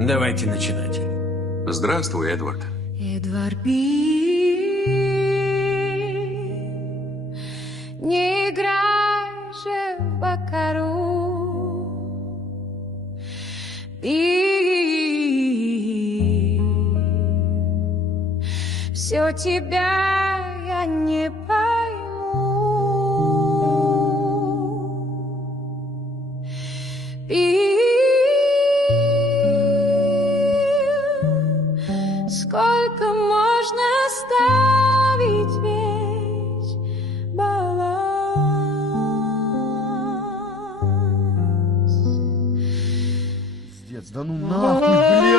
Давайте начинать. Здравствуй, Эдвард. Эдвард Бил, не играй же в баккару. Бил, все тебя я не пойму. Бил, сколько можно ставить весь баланс? Пиздец, да ну нахуй, блядь!